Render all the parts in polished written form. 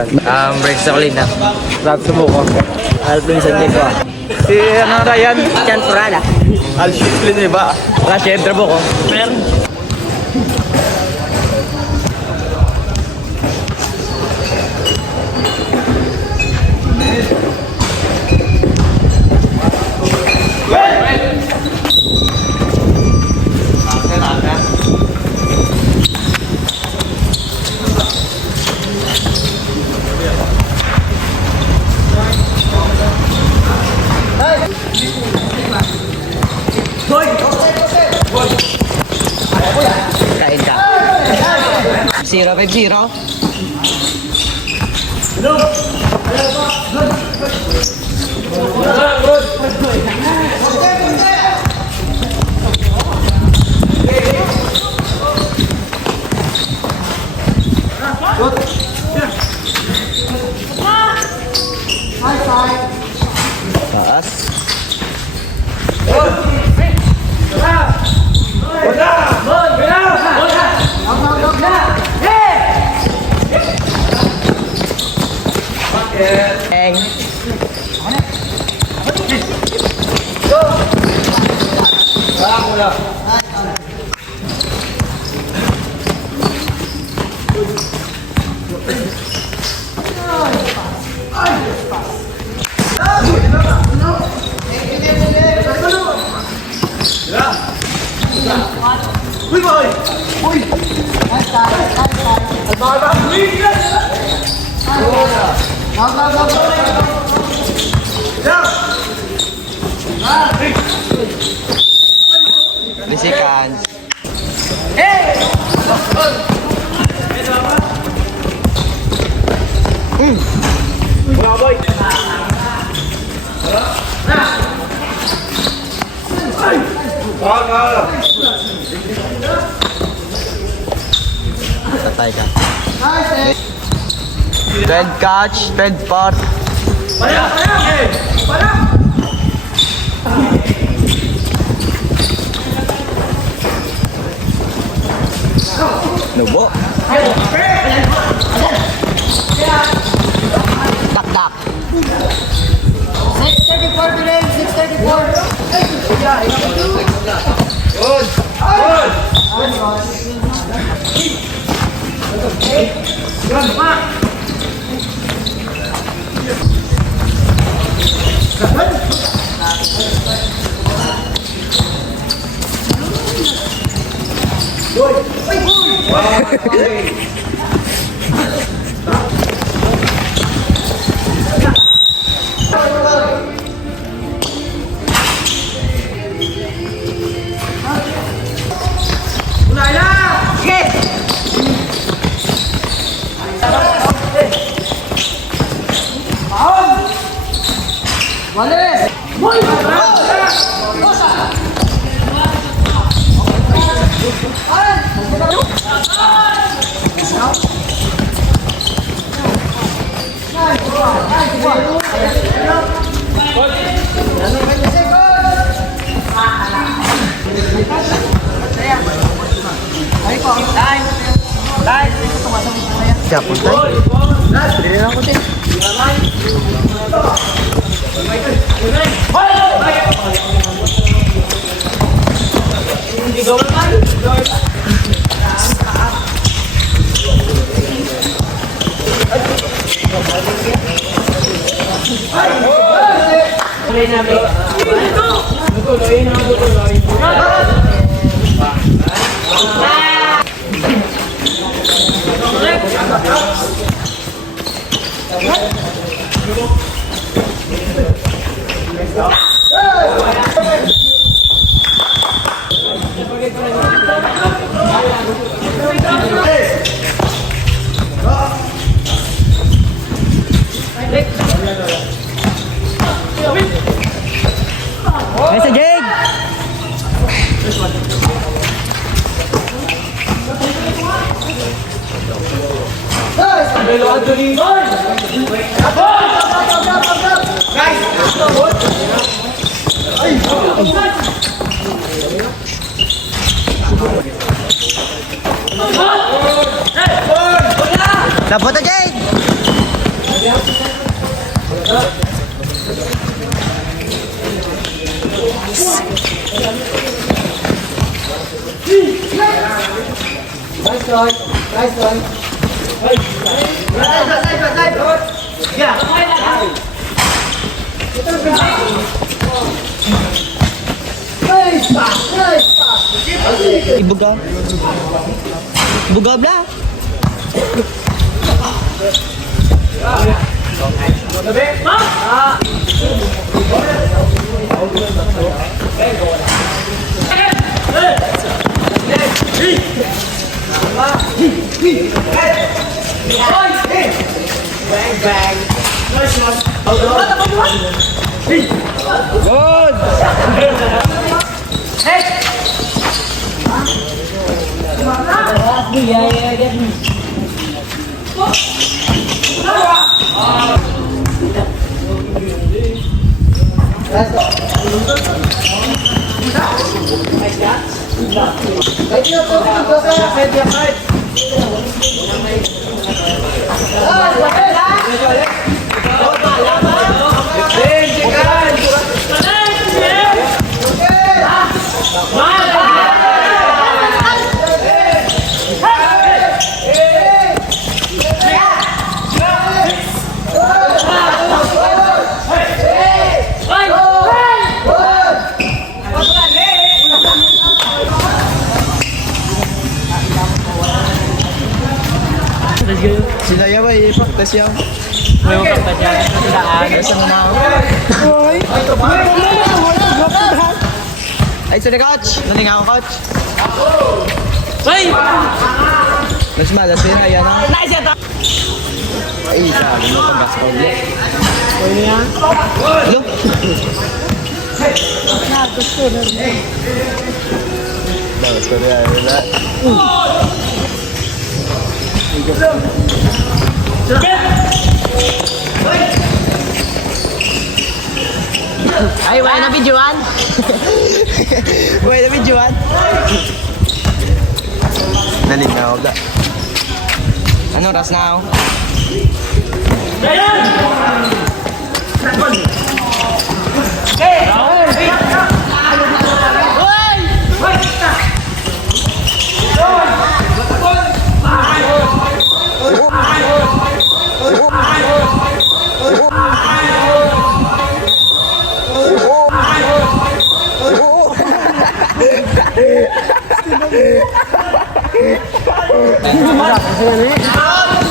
Breaks ako na. Rap sumuko. Alvin Santiago. Si Ryan. Chan Purada. Al Shiplin ba? Rashid Drabo ko. Meron. Kain ka. 0-5-0. Taas. Eng. Bisikan. Tatay ka. Third catch, third part. Nubo. Tak. 6:34 bilhin, 6:34. Good. Siapa tay? Dili lang ko tay. Nasa Jade! Dapat na Jade! Nice one. Nice one. Nice pass. Nice pass. Ibugaw. Bugaw bla. Sila yaw ay practice yaw. May mga kapatid. Sa mga ay, sorry coach. Naling ako coach. Ay! Mas malas sila yan ang. Ay, sabi mo pag-gas ko ulit. Hello? Bawas ko rin yan. Ay, wala na videoan. Buhay na videoan. Naling na ako. Ano, ras na ako?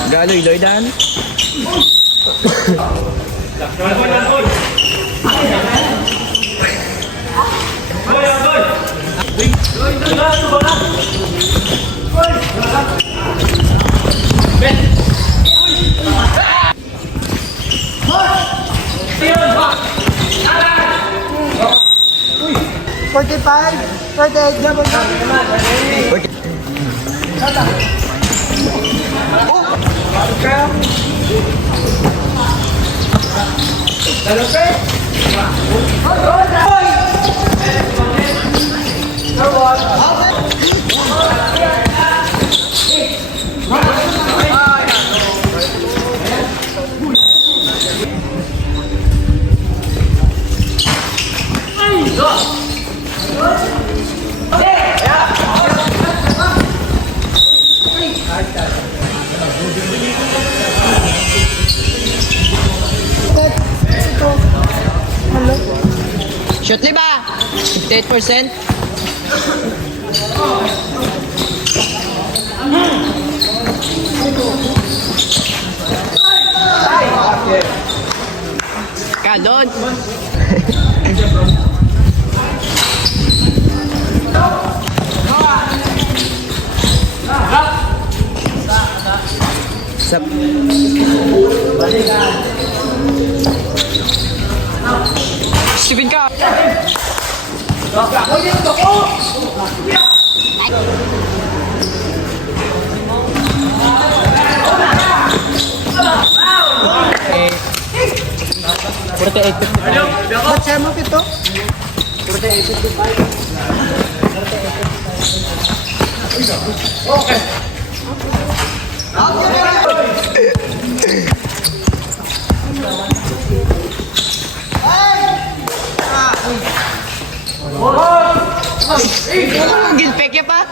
Galoy, Lloydan. Shoot liba! 58%. Kadon! Sap. Steven ka! Ba't siya mo ito? Sige pa.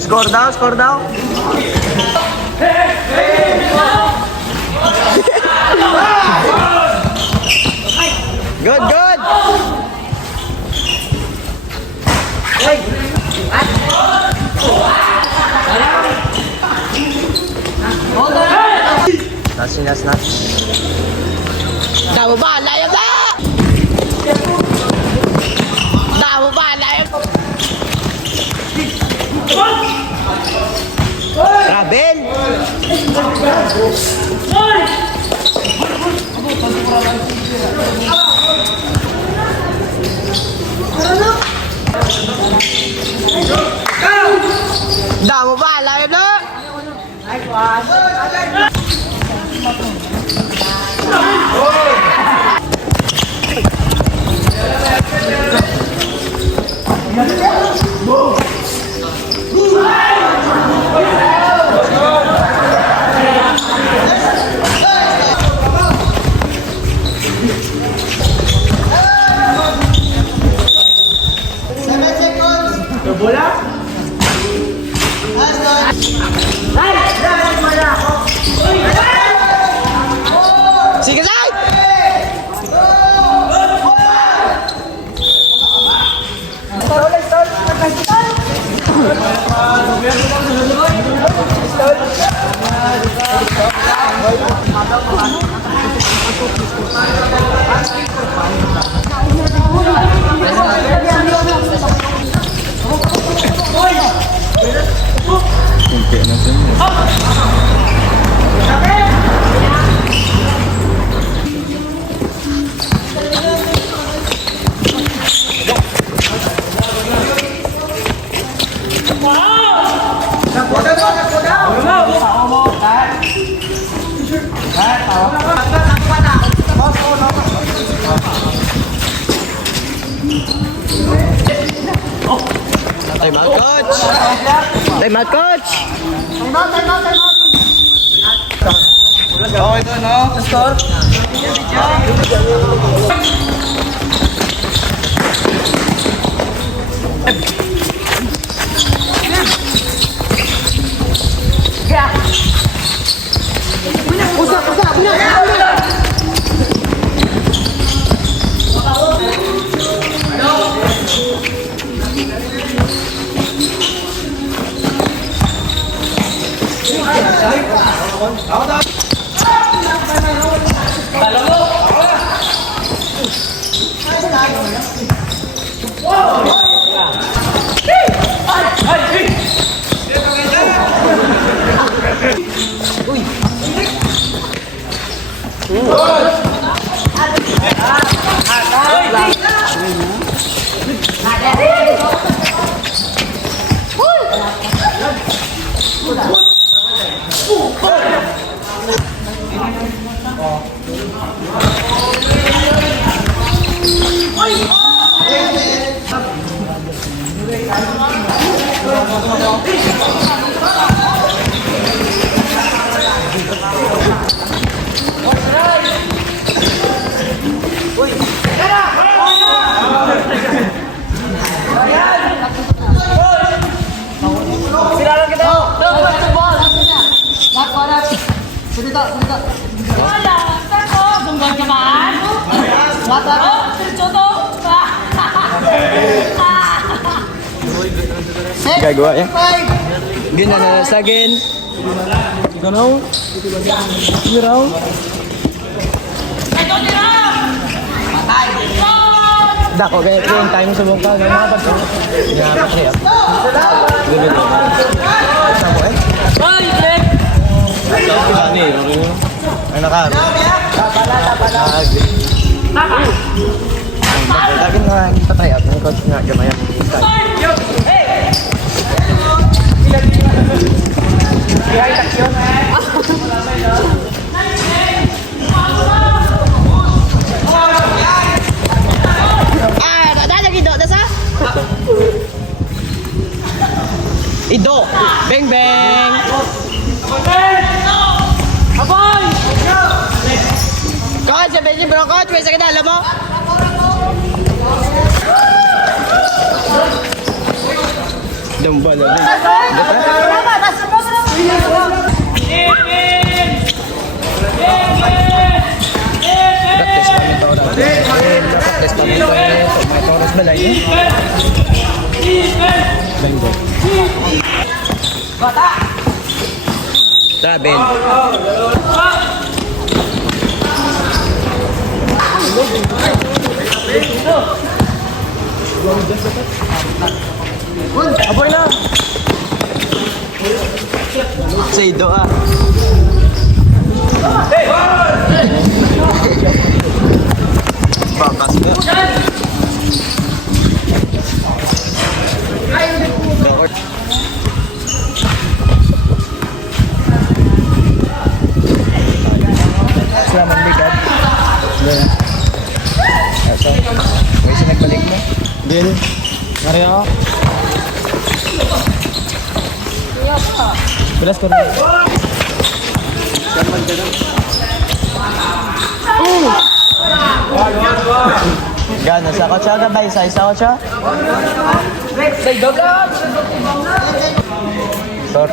Score daw, score daw. Good, good. Nas. Damo ba? Layag na! Damo ba? Layag! Travel. Damo ba? Layag na! Sige lang! Time out, coach. Time out, coach. Okay to, no? Score. Gagawa ya. Ginanas again. Ganaw. Giraw. Dako kaya yung time sa bungka ng mga pagkakas. Ginamit siya. Good. Hoy, Greg! Ay, nakaro. Lagi na hindi patay at ng coach nga gamay ang style. Ah, dadagdag Ido na sa? Ido! Bang bang! Aboy! Coach, sabi niyo bro, coach, may sakit alam mo? Damba na din. Practice kami to na. Practice kami to. May oras balay. Bengo. Traben. Aboy na. Sa Ido ah. Bakas ka. Dawat. Salamat bigat. Asa. May sinagbalik mo. Bill. Mari ako. Belas ko rin. Gana sa kotsa ka ba? Isa kotsa? Sort.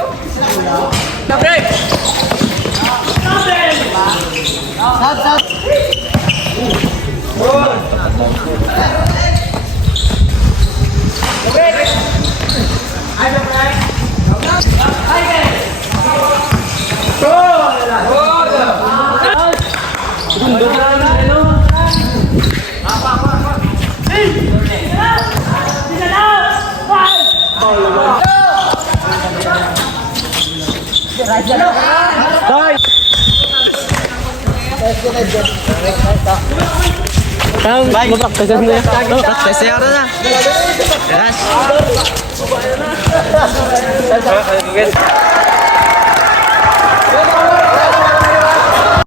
Mag-practice na yan. Practice na na. Yes.